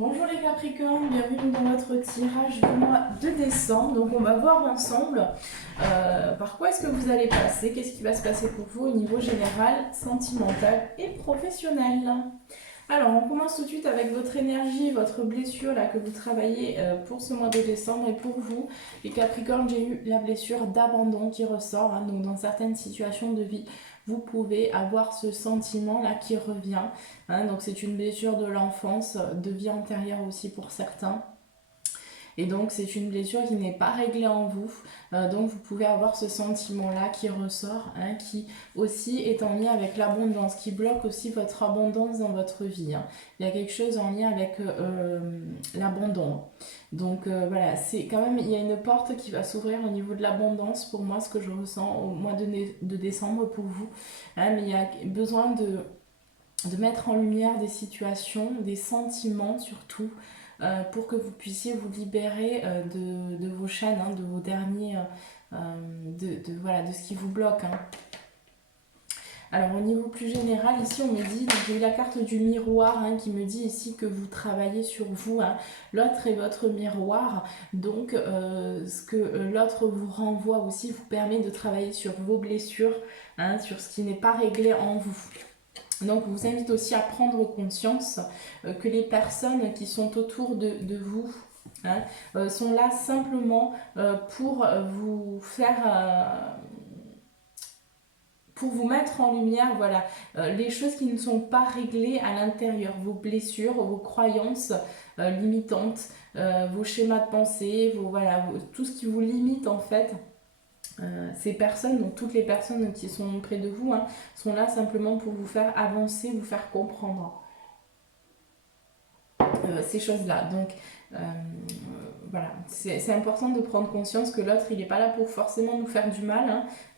Bonjour les Capricornes, bienvenue dans votre tirage du mois de décembre. Donc on va voir ensemble par quoi est-ce que vous allez passer, qu'est-ce qui va se passer pour vous au niveau général, sentimental et professionnel. Alors on commence tout de suite avec votre énergie, votre blessure là que vous travaillez pour ce mois de décembre. Et pour vous les Capricornes, j'ai eu la blessure d'abandon qui ressort, hein. Donc dans certaines situations de vie, vous pouvez avoir ce sentiment là qui revient, hein. Donc c'est une blessure de l'enfance, de vie antérieure aussi pour certains. Et donc c'est une blessure qui n'est pas réglée en vous. Donc vous pouvez avoir ce sentiment-là qui ressort, hein, qui aussi est en lien avec l'abondance, qui bloque aussi votre abondance dans votre vie, hein. Il y a quelque chose en lien avec l'abondance. Donc voilà, c'est quand même, il y a une porte qui va s'ouvrir au niveau de l'abondance pour moi, ce que je ressens au mois de décembre pour vous, hein. Mais il y a besoin de mettre en lumière des situations, des sentiments surtout, pour que vous puissiez vous libérer de vos chaînes, hein, de vos derniers, voilà, de ce qui vous bloque, hein. Alors au niveau plus général, ici on me dit, j'ai eu la carte du miroir, hein, qui me dit ici que vous travaillez sur vous, hein. L'autre est votre miroir, donc ce que l'autre vous renvoie aussi vous permet de travailler sur vos blessures, hein, sur ce qui n'est pas réglé en vous. Donc, je vous invite aussi à prendre conscience que les personnes qui sont autour de vous, hein, sont là simplement pour vous faire, pour vous mettre en lumière, voilà, les choses qui ne sont pas réglées à l'intérieur, vos blessures, vos croyances limitantes, vos schémas de pensée, voilà, tout ce qui vous limite en fait. Ces personnes, donc toutes les personnes qui sont près de vous, hein, sont là simplement pour vous faire avancer, vous faire comprendre ces choses-là. Donc voilà, c'est important de prendre conscience que l'autre, il n'est pas là pour forcément nous faire du mal,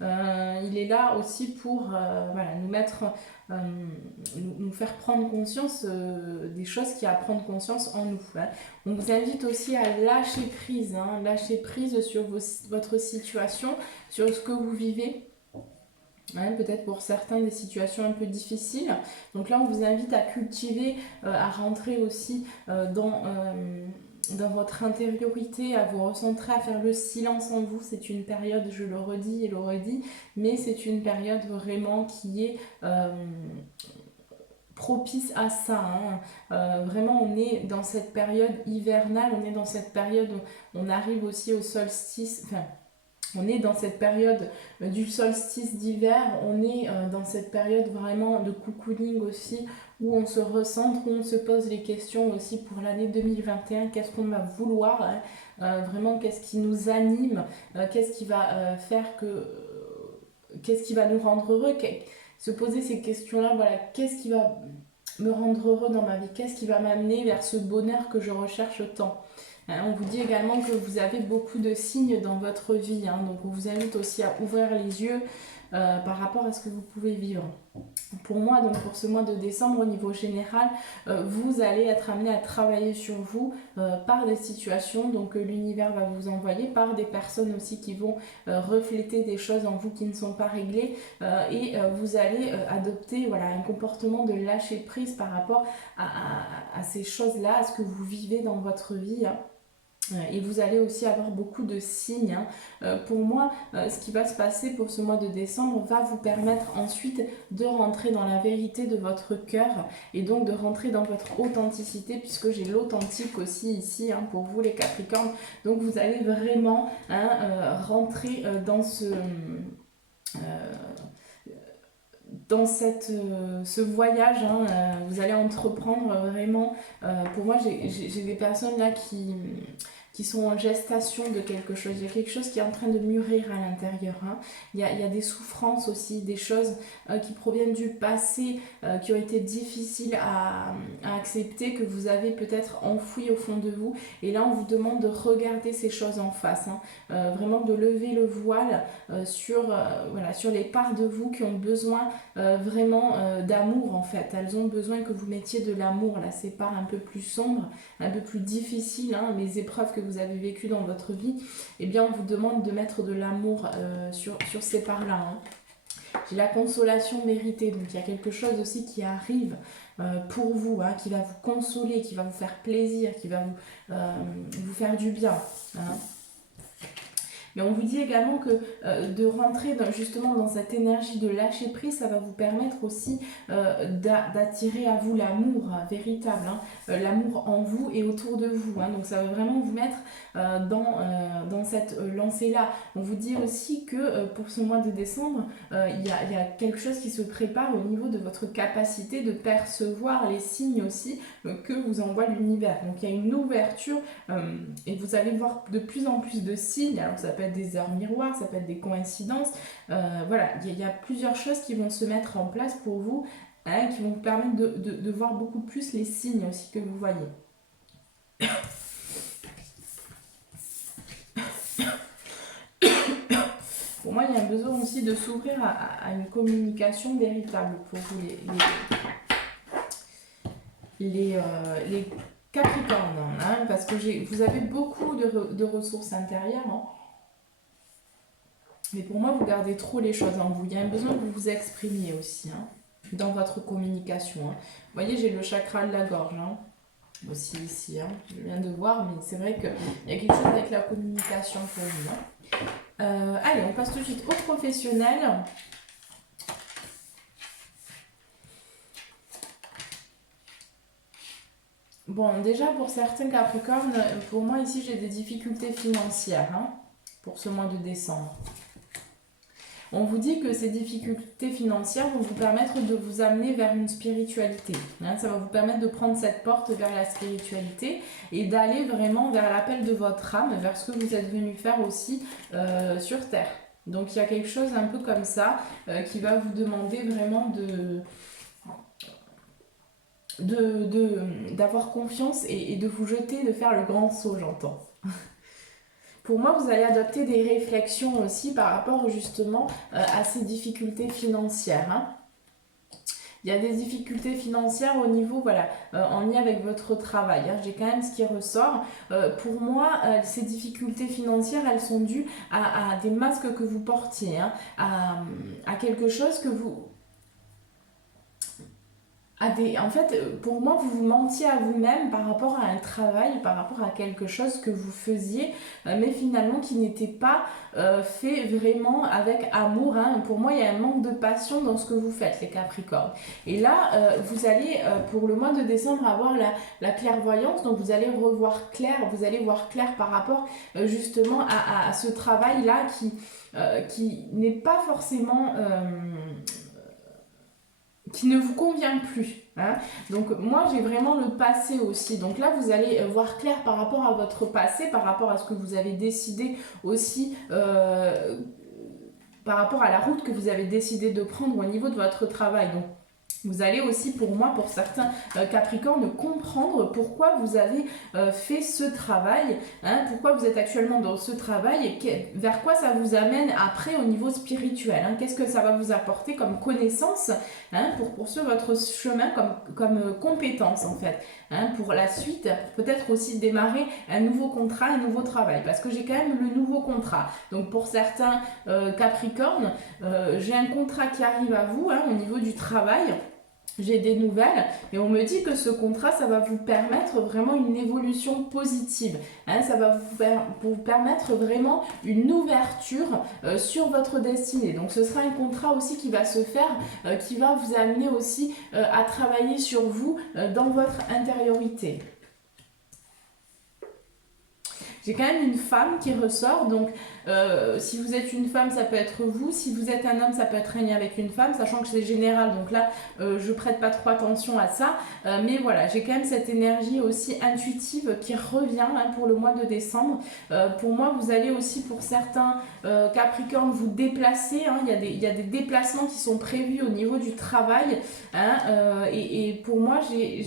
hein. Il est là aussi pour voilà, nous mettre, nous faire prendre conscience des choses qu'il y a à prendre conscience en nous, hein. On vous invite aussi à lâcher prise, hein, lâcher prise sur votre situation, sur ce que vous vivez. Ouais, peut-être pour certains des situations un peu difficiles. Donc là, on vous invite à cultiver, à rentrer aussi dans votre intériorité, à vous recentrer, à faire le silence en vous. C'est une période, je le redis et le redis, mais c'est une période vraiment qui est propice à ça, hein. Vraiment, on est dans cette période hivernale, on est dans cette période où on arrive aussi au solstice, enfin, on est dans cette période du solstice d'hiver, on est dans cette période vraiment de cocooning aussi, où on se recentre, où on se pose les questions aussi pour l'année 2021, qu'est-ce qu'on va vouloir, hein, vraiment qu'est-ce qui nous anime, qu'est-ce qui va faire que... qu'est-ce qui va nous rendre heureux, se poser ces questions-là, voilà, qu'est-ce qui va me rendre heureux dans ma vie, qu'est-ce qui va m'amener vers ce bonheur que je recherche tant. On vous dit également que vous avez beaucoup de signes dans votre vie, hein, donc on vous invite aussi à ouvrir les yeux par rapport à ce que vous pouvez vivre. Pour moi, donc pour ce mois de décembre, au niveau général, vous allez être amené à travailler sur vous par des situations, donc l'univers va vous envoyer, par des personnes aussi qui vont refléter des choses en vous qui ne sont pas réglées, et vous allez adopter, voilà, un comportement de lâcher prise par rapport à ces choses-là, à ce que vous vivez dans votre vie, hein. Et vous allez aussi avoir beaucoup de signes, hein. Pour moi, ce qui va se passer pour ce mois de décembre va vous permettre ensuite de rentrer dans la vérité de votre cœur et donc de rentrer dans votre authenticité, puisque j'ai l'authentique aussi ici, hein, pour vous les Capricornes. Donc vous allez vraiment, hein, rentrer dans ce voyage, hein, vous allez entreprendre vraiment. Pour moi, j'ai des personnes là qui sont en gestation de quelque chose. Il y a quelque chose qui est en train de mûrir à l'intérieur, hein. Il y a des souffrances aussi, des choses qui proviennent du passé, qui ont été difficiles à accepter, que vous avez peut-être enfouies au fond de vous. Et là, on vous demande de regarder ces choses en face, hein. Vraiment de lever le voile voilà, sur les parts de vous qui ont besoin vraiment d'amour en fait. Elles ont besoin que vous mettiez de l'amour, là, ces parts un peu plus sombres, un peu plus difficiles, hein, les épreuves que vous avez vécues dans votre vie, eh bien on vous demande de mettre de l'amour sur ces parts-là, hein. J'ai la consolation méritée, donc il y a quelque chose aussi qui arrive pour vous, hein, qui va vous consoler, qui va vous faire plaisir, qui va vous faire du bien. Hein. Mais on vous dit également que de rentrer justement dans cette énergie de lâcher prise, ça va vous permettre aussi d'attirer à vous l'amour véritable, hein, l'amour en vous et autour de vous. Hein. Donc ça va vraiment vous mettre dans cette lancée-là. On vous dit aussi que pour ce mois de décembre, il y a quelque chose qui se prépare au niveau de votre capacité de percevoir les signes aussi que vous envoie l'univers. Donc il y a une ouverture et vous allez voir de plus en plus de signes. Alors ça peut être des heures miroirs, ça peut être des coïncidences. Voilà, il y a plusieurs choses qui vont se mettre en place pour vous, hein, qui vont vous permettre de voir beaucoup plus les signes aussi que vous voyez. Pour moi, il y a un besoin aussi de s'ouvrir à une communication véritable pour vous, les Capricornes, hein, parce que vous avez beaucoup de ressources intérieures, hein, mais pour moi, vous gardez trop les choses en vous. Il y a un besoin que vous vous exprimiez aussi, hein, dans votre communication. Hein. Vous voyez, j'ai le chakra de la gorge, hein, aussi ici, hein, je viens de voir, mais c'est vrai qu'il y a quelque chose avec la communication pour vous. Hein. Allez, on passe tout de suite au professionnel. Bon, déjà pour certains Capricornes, pour moi ici j'ai des difficultés financières, hein, pour ce mois de décembre. On vous dit que ces difficultés financières vont vous permettre de vous amener vers une spiritualité. Hein, ça va vous permettre de prendre cette porte vers la spiritualité et d'aller vraiment vers l'appel de votre âme, vers ce que vous êtes venu faire aussi sur Terre. Donc il y a quelque chose un peu comme ça qui va vous demander vraiment d'avoir confiance et de vous jeter, de faire le grand saut, j'entends. Pour moi, vous allez adopter des réflexions aussi par rapport justement à ces difficultés financières. Hein. Il y a des difficultés financières au niveau, voilà, en lien avec votre travail. Hein. J'ai quand même ce qui ressort. Pour moi, ces difficultés financières, elles sont dues à des masques que vous portiez, hein, à quelque chose que vous... En fait, pour moi, vous vous mentiez à vous-même par rapport à un travail, par rapport à quelque chose que vous faisiez, mais finalement qui n'était pas fait vraiment avec amour. Hein. Pour moi, il y a un manque de passion dans ce que vous faites, les Capricornes. Et là, vous allez, pour le mois de décembre, avoir la clairvoyance, donc vous allez revoir clair, vous allez voir clair par rapport justement à ce travail-là qui n'est pas forcément... qui ne vous convient plus. Hein. Donc moi j'ai vraiment le passé aussi. Donc là vous allez voir clair par rapport à votre passé, par rapport à ce que vous avez décidé aussi, par rapport à la route que vous avez décidé de prendre au niveau de votre travail. Donc vous allez aussi, pour moi, pour certains Capricornes, comprendre pourquoi vous avez fait ce travail, hein, pourquoi vous êtes actuellement dans ce travail et vers quoi ça vous amène après au niveau spirituel. Hein, qu'est-ce que ça va vous apporter comme connaissance, hein, pour poursuivre votre chemin comme compétence en fait, hein, pour la suite, peut-être aussi démarrer un nouveau contrat, un nouveau travail, parce que j'ai quand même le nouveau contrat. Donc pour certains Capricornes, j'ai un contrat qui arrive à vous, hein, au niveau du travail. J'ai des nouvelles et on me dit que ce contrat, ça va vous permettre vraiment une évolution positive. Hein, ça va vous permettre vraiment une ouverture sur votre destinée. Donc ce sera un contrat aussi qui va se faire, qui va vous amener aussi à travailler sur vous dans votre intériorité. J'ai quand même une femme qui ressort, donc si vous êtes une femme, ça peut être vous. Si vous êtes un homme, ça peut être un lien avec une femme, sachant que c'est général, donc là, je prête pas trop attention à ça. Mais voilà, j'ai quand même cette énergie aussi intuitive qui revient hein, pour le mois de décembre. Pour moi, vous allez aussi, pour certains Capricornes, vous déplacer. Hein, il y a des déplacements qui sont prévus au niveau du travail. Hein, et pour moi, j'ai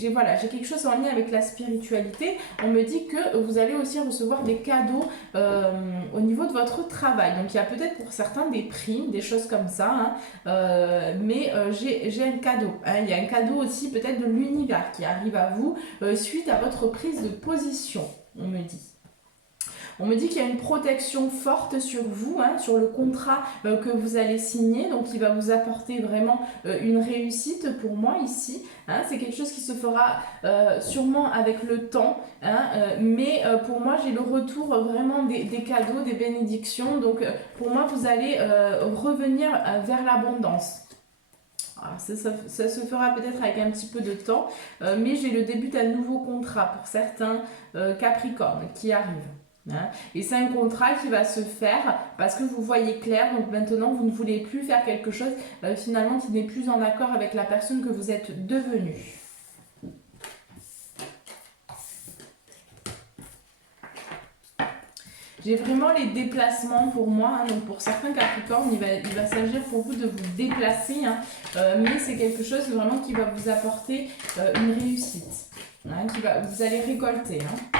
quelque chose en lien avec la spiritualité. On me dit que vous allez aussi recevoir des cadeaux au niveau de votre travail. Donc il y a peut-être pour certains des primes, des choses comme ça, hein, mais j'ai un cadeau. Hein. Il y a un cadeau aussi peut-être de l'univers qui arrive à vous suite à votre prise de position, on me dit. On me dit qu'il y a une protection forte sur vous, hein, sur le contrat que vous allez signer, donc qui va vous apporter vraiment une réussite pour moi ici. Hein, c'est quelque chose qui se fera sûrement avec le temps, hein, mais pour moi j'ai le retour vraiment des cadeaux, des bénédictions. Donc pour moi vous allez revenir vers l'abondance. Ça se fera peut-être avec un petit peu de temps, mais j'ai le début d'un nouveau contrat pour certains Capricornes qui arrivent. Hein. Et c'est un contrat qui va se faire parce que vous voyez clair, donc maintenant vous ne voulez plus faire quelque chose finalement qui n'est plus en accord avec la personne que vous êtes devenue. J'ai vraiment les déplacements pour moi, hein, donc pour certains Capricornes, il va s'agir pour vous de vous déplacer, hein, mais c'est quelque chose vraiment qui va vous apporter une réussite, hein, vous allez récolter. Hein.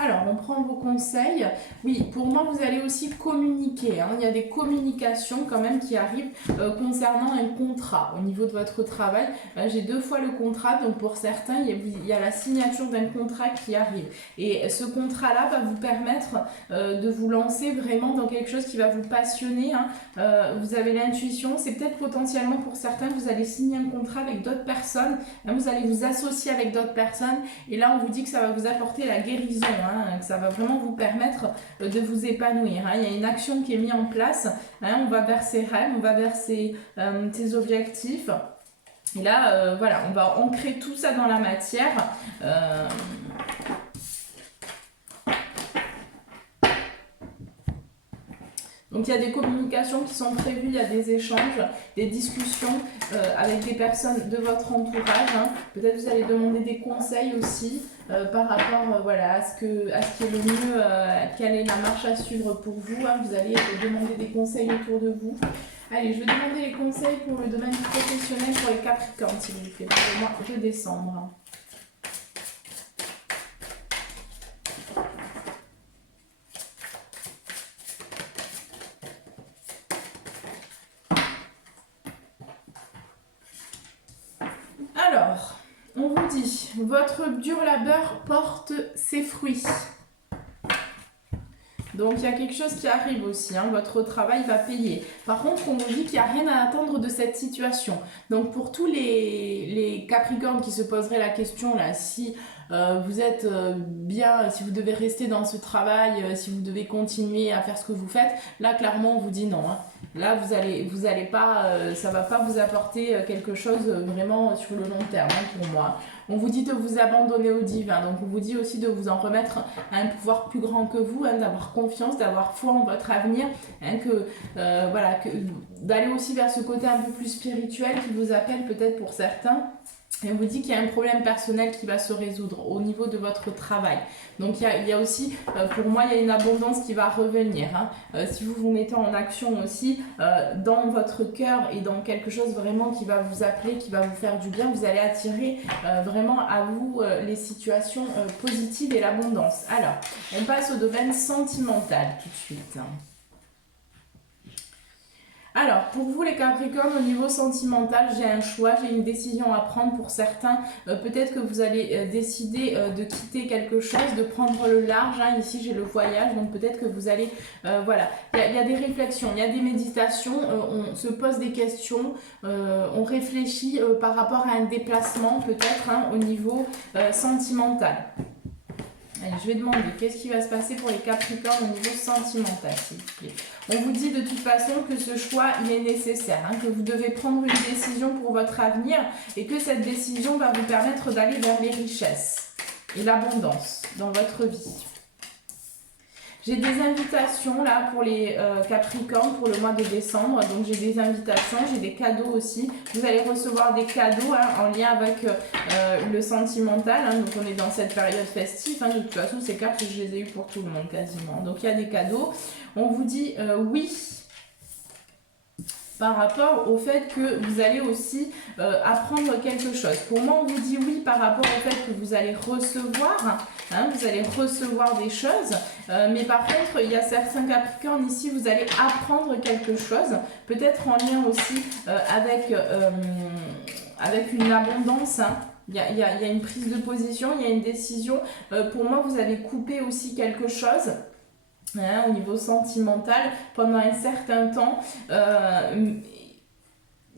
Alors, on prend vos conseils. Oui, pour moi, vous allez aussi communiquer. Hein. Il y a des communications quand même qui arrivent concernant un contrat. Au niveau de votre travail, j'ai 2 fois le contrat. Donc, pour certains, il y a la signature d'un contrat qui arrive. Et ce contrat-là va vous permettre de vous lancer vraiment dans quelque chose qui va vous passionner. Hein. Vous avez l'intuition. C'est peut-être potentiellement pour certains, vous allez signer un contrat avec d'autres personnes. Hein, vous allez vous associer avec d'autres personnes. Et là, on vous dit que ça va vous apporter la guérison. Hein, que ça va vraiment vous permettre de vous épanouir. Hein. Il y a une action qui est mise en place. Hein, on va vers ses rêves, on va vers ses objectifs. Et là, voilà, on va ancrer tout ça dans la matière. Donc il y a des communications qui sont prévues, il y a des échanges, des discussions avec des personnes de votre entourage. Hein. Peut-être vous allez demander des conseils aussi par rapport voilà, à ce qui est le mieux, quelle est la marche à suivre pour vous. Hein. Vous allez demander des conseils autour de vous. Allez, je vais demander les conseils pour le domaine professionnel pour les Capricornes, s'il vous plaît, pour le mois de décembre. Alors, on vous dit, votre dur labeur porte ses fruits. Donc, il y a quelque chose qui arrive aussi, hein, votre travail va payer. Par contre, on vous dit qu'il n'y a rien à attendre de cette situation. Donc, pour tous les Capricornes qui se poseraient la question, là, si vous êtes bien, si vous devez rester dans ce travail, si vous devez continuer à faire ce que vous faites, là, clairement, on vous dit non. Hein. Là, vous allez pas, ça va pas vous apporter quelque chose vraiment sur le long terme, hein, pour moi. On vous dit de vous abandonner au divin, donc on vous dit aussi de vous en remettre à un pouvoir plus grand que vous, hein, d'avoir confiance, d'avoir foi en votre avenir, hein, voilà, d'aller aussi vers ce côté un peu plus spirituel qui vous appelle peut-être pour certains. Et on vous dit qu'il y a un problème personnel qui va se résoudre au niveau de votre travail. Donc il y a aussi, pour moi, il y a une abondance qui va revenir. Hein. Si vous vous mettez en action aussi dans votre cœur et dans quelque chose vraiment qui va vous appeler, qui va vous faire du bien, vous allez attirer vraiment à vous les situations positives et l'abondance. Alors, on passe au domaine sentimental tout de suite. Alors, pour vous les Capricornes, au niveau sentimental, j'ai un choix, j'ai une décision à prendre pour certains. Peut-être que vous allez décider de quitter quelque chose, de prendre le large. Hein. Ici, j'ai le voyage, donc peut-être que vous allez... voilà, il y a des réflexions, il y a des méditations, on se pose des questions, on réfléchit par rapport à un déplacement peut-être hein, au niveau sentimental. Allez, je vais demander qu'est-ce qui va se passer pour les Capricornes au niveau sentimental, s'il vous plaît. On vous dit de toute façon que ce choix, il est nécessaire, hein, que vous devez prendre une décision pour votre avenir et que cette décision va vous permettre d'aller vers les richesses et l'abondance dans votre vie. J'ai des invitations là pour les Capricornes pour le mois de décembre. Donc j'ai des invitations, j'ai des cadeaux aussi. Vous allez recevoir des cadeaux hein, en lien avec le sentimental. Hein, donc on est dans cette période festive. Hein, de toute façon, ces cartes, je les ai eues pour tout le monde quasiment. Donc il y a des cadeaux. On vous dit oui. Par rapport au fait que vous allez aussi apprendre quelque chose. Pour moi, on vous dit oui par rapport au fait que vous allez recevoir, hein, vous allez recevoir des choses, mais par contre, il y a certains Capricornes ici, vous allez apprendre quelque chose, peut-être en lien aussi avec une abondance, hein. Il y a une prise de position, il y a une décision. Pour moi, vous allez couper aussi quelque chose. Au niveau sentimental, pendant un certain temps,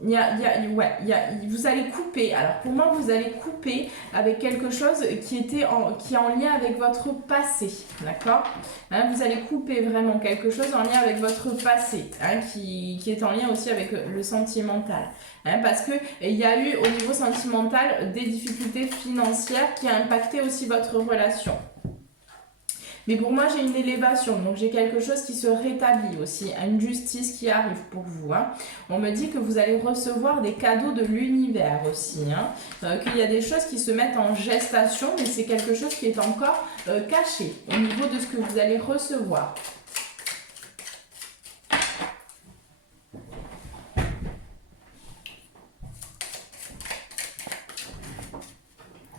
vous allez couper. Alors pour moi, vous allez couper avec quelque chose qui est en lien avec votre passé, d'accord, vous allez couper vraiment quelque chose en lien avec votre passé, qui est en lien aussi avec le sentimental, parce que il y a eu au niveau sentimental des difficultés financières qui a impacté aussi votre relation. Mais pour moi, j'ai une élévation, donc j'ai quelque chose qui se rétablit aussi, une justice qui arrive pour vous. On me dit que vous allez recevoir des cadeaux de l'univers aussi, qu'il y a des choses qui se mettent en gestation, mais c'est quelque chose qui est encore caché au niveau de ce que vous allez recevoir.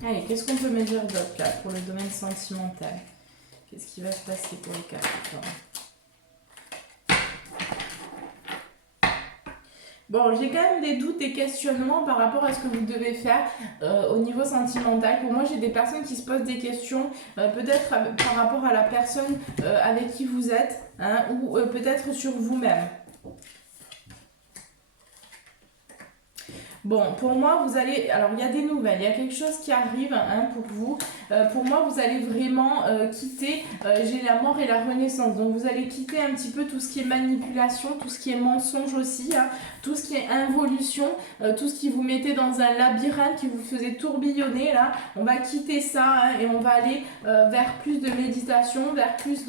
Allez, qu'est-ce qu'on peut me dire d'autre là pour le domaine sentimental? Qu'est-ce qui va se passer pour les Capricornes? Bon, j'ai quand même des doutes et questionnements par rapport à ce que vous devez faire au niveau sentimental. Pour moi, j'ai des personnes qui se posent des questions, peut-être par rapport à la personne avec qui vous êtes, ou peut-être sur vous-même. Bon, pour moi, vous allez... Alors, il y a des nouvelles, il y a quelque chose qui arrive pour vous. Pour moi, vous allez vraiment quitter, j'ai la mort et la renaissance. Donc, vous allez quitter un petit peu tout ce qui est manipulation, tout ce qui est mensonge aussi, tout ce qui est involution, tout ce qui vous mettait dans un labyrinthe, qui vous faisait tourbillonner, là. On va quitter ça et on va aller vers plus de méditation, vers plus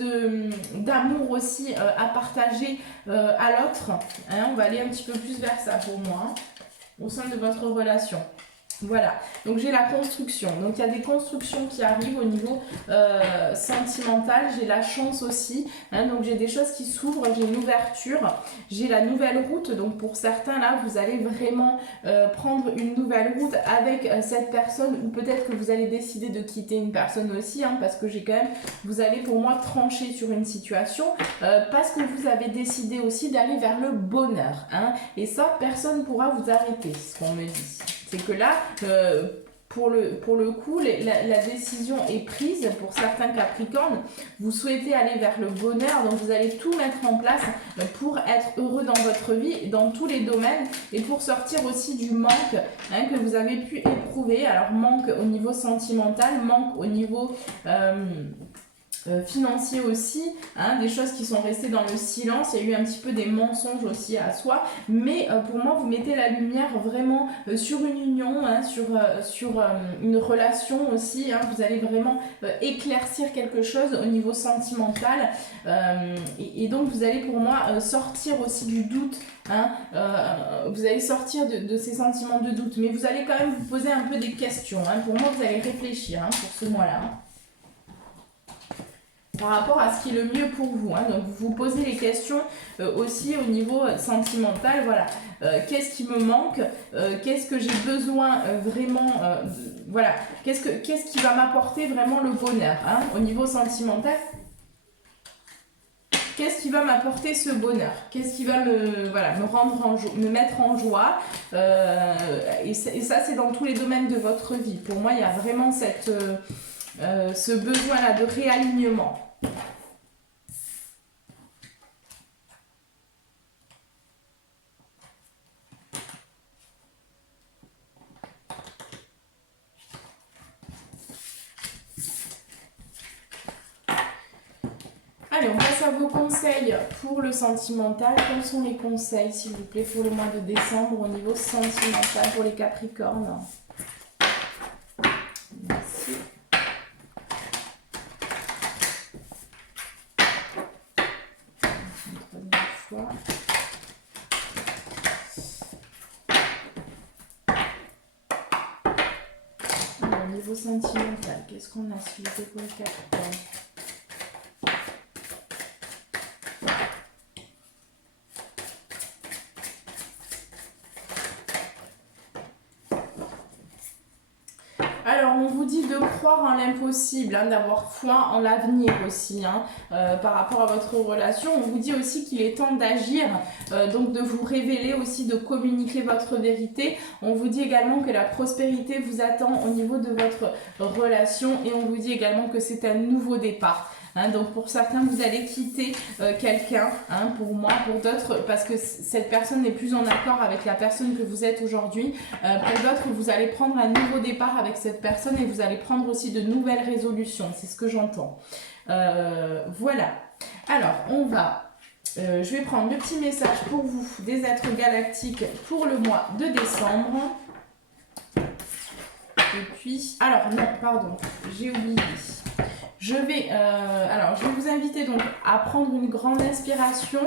d'amour aussi à partager à l'autre. On va aller un petit peu plus vers ça pour moi. Au sein de votre relation. Voilà, donc j'ai la construction. Donc il y a des constructions qui arrivent au niveau sentimental. J'ai la chance aussi. Donc j'ai des choses qui s'ouvrent, j'ai une ouverture. J'ai la nouvelle route. Donc pour certains là, vous allez vraiment prendre une nouvelle route avec cette personne. Ou peut-être que vous allez décider de quitter une personne aussi. Parce que j'ai quand même, vous allez pour moi trancher sur une situation. Parce que vous avez décidé aussi d'aller vers le bonheur. Et ça, personne ne pourra vous arrêter, ce qu'on me dit. C'est que là, pour le coup, la décision est prise pour certains Capricornes. Vous souhaitez aller vers le bonheur, donc vous allez tout mettre en place pour être heureux dans votre vie, dans tous les domaines, et pour sortir aussi du manque que vous avez pu éprouver. Alors manque au niveau sentimental, manque au niveau... financier aussi, des choses qui sont restées dans le silence. Il y a eu un petit peu des mensonges aussi à soi, mais pour moi vous mettez la lumière vraiment sur une union, sur une relation aussi, vous allez vraiment éclaircir quelque chose au niveau sentimental, et donc vous allez pour moi sortir aussi du doute, vous allez sortir de ces sentiments de doute, mais vous allez quand même vous poser un peu des questions, pour moi vous allez réfléchir pour ce mois-là. Par rapport à ce qui est le mieux pour vous. Donc vous vous posez les questions aussi au niveau sentimental. Voilà, qu'est-ce qui me manque, qu'est-ce que j'ai besoin vraiment, voilà, qu'est-ce qui va m'apporter vraiment le bonheur au niveau sentimental. Qu'est-ce qui va m'apporter ce bonheur? Qu'est-ce qui va me mettre en joie, et ça c'est dans tous les domaines de votre vie. Pour moi, il y a vraiment ce besoin-là de réalignement. Allez, on passe à vos conseils pour le sentimental. Quels sont les conseils, s'il vous plaît, pour le mois de décembre au niveau sentimental pour les Capricornes? Merci. Une troisième fois. Alors, au niveau sentimental, qu'est-ce qu'on a, s'il vous plaît, pour les Capricornes? Alors, on vous dit de croire en l'impossible, hein, d'avoir foi en l'avenir aussi, hein, par rapport à votre relation. On vous dit aussi qu'il est temps d'agir, donc de vous révéler aussi, de communiquer votre vérité. On vous dit également que la prospérité vous attend au niveau de votre relation et on vous dit également que c'est un nouveau départ. Hein, donc pour certains, vous allez quitter quelqu'un, hein, pour moi, pour d'autres, parce que cette personne n'est plus en accord avec la personne que vous êtes aujourd'hui. Pour d'autres, vous allez prendre un nouveau départ avec cette personne et vous allez prendre aussi de nouvelles résolutions. C'est ce que j'entends. Voilà. Alors, on va... je vais prendre le petit message pour vous, des êtres galactiques, pour le mois de décembre. Et puis... Alors, non, pardon, j'ai oublié. Je vais vous inviter donc à prendre une grande inspiration,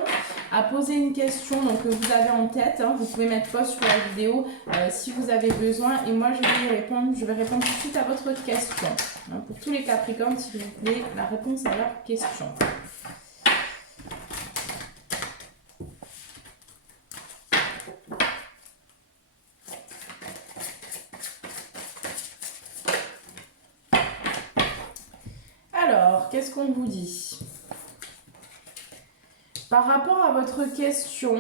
à poser une question donc, que vous avez en tête. Hein. Vous pouvez mettre pause sur la vidéo si vous avez besoin. Et moi, je vais répondre tout de suite à votre question. Hein, pour tous les Capricornes, s'il vous plaît, la réponse à leur question. Qu'est-ce qu'on vous dit? Par rapport à votre question,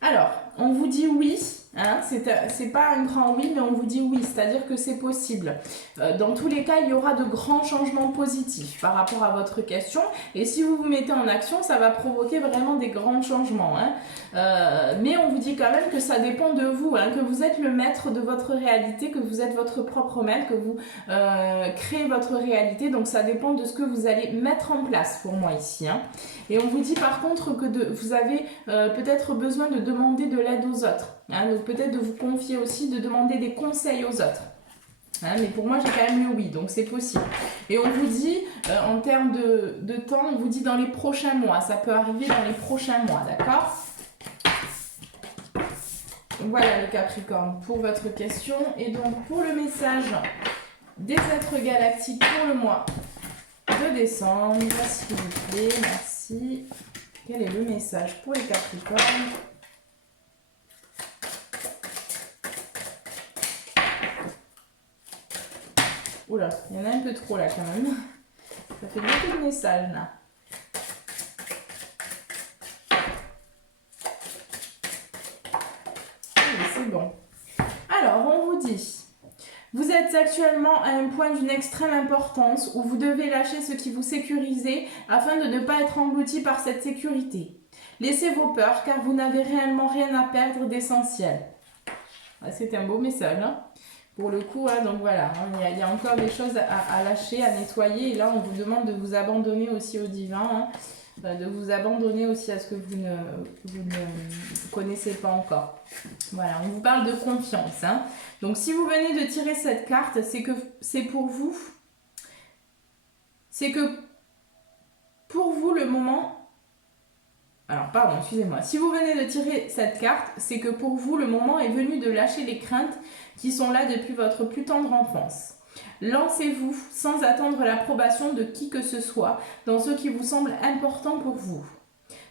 alors, on vous dit oui, hein, c'est pas un grand oui, mais on vous dit oui, c'est-à-dire que c'est possible. Dans tous les cas, il y aura de grands changements positifs par rapport à votre question, et si vous vous mettez en action, ça va provoquer vraiment des grands changements. Hein. Mais on vous dit quand même que ça dépend de vous, hein, que vous êtes le maître de votre réalité, que vous êtes votre propre maître, que vous créez votre réalité, donc ça dépend de ce que vous allez mettre en place pour moi ici. Hein. Et on vous dit par contre que vous avez peut-être besoin de demander de l'aide aux autres, hein, donc peut-être de vous confier aussi, de demander des conseils aux autres. Hein, mais pour moi, j'ai quand même le oui, donc c'est possible. Et on vous dit, en termes de temps, on vous dit dans les prochains mois. Ça peut arriver dans les prochains mois, d'accord? Voilà le Capricorne pour votre question. Et donc, pour le message des êtres galactiques pour le mois de décembre, s'il vous plaît, merci. Quel est le message pour les Capricornes? Oula, il y en a un peu trop là quand même. Ça fait beaucoup de messages là. Oui, c'est bon. Alors, on vous dit, vous êtes actuellement à un point d'une extrême importance où vous devez lâcher ce qui vous sécurise afin de ne pas être englouti par cette sécurité. Laissez vos peurs car vous n'avez réellement rien à perdre d'essentiel. C'est un beau message, hein. Pour le coup, hein, donc voilà, hein, il y a encore des choses à lâcher, à nettoyer. Et là, on vous demande de vous abandonner aussi au divin, hein, de vous abandonner aussi à ce que vous ne connaissez pas encore. Voilà, on vous parle de confiance. Hein. Donc, si vous venez de tirer cette carte, c'est que c'est pour vous. C'est que pour vous, le moment... Alors, pardon, excusez-moi. Si vous venez de tirer cette carte, c'est que pour vous, le moment est venu de lâcher les craintes qui sont là depuis votre plus tendre enfance. Lancez-vous sans attendre l'approbation de qui que ce soit dans ce qui vous semble important pour vous.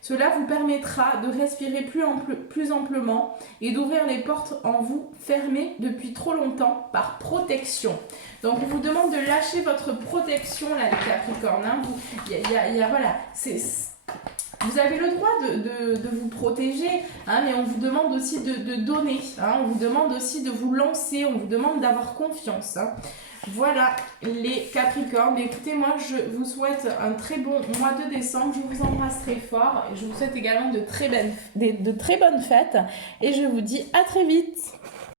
Cela vous permettra de respirer plus amplement et d'ouvrir les portes en vous fermées depuis trop longtemps par protection. Donc, on vous demande de lâcher votre protection, là, les Capricornes. Hein. Voilà, vous avez le droit de vous protéger, hein, mais on vous demande aussi de donner. Hein, on vous demande aussi de vous lancer, on vous demande d'avoir confiance. Hein. Voilà les Capricornes. Écoutez, moi je vous souhaite un très bon mois de décembre. Je vous embrasse très fort et je vous souhaite également de très bonnes fêtes. Et je vous dis à très vite.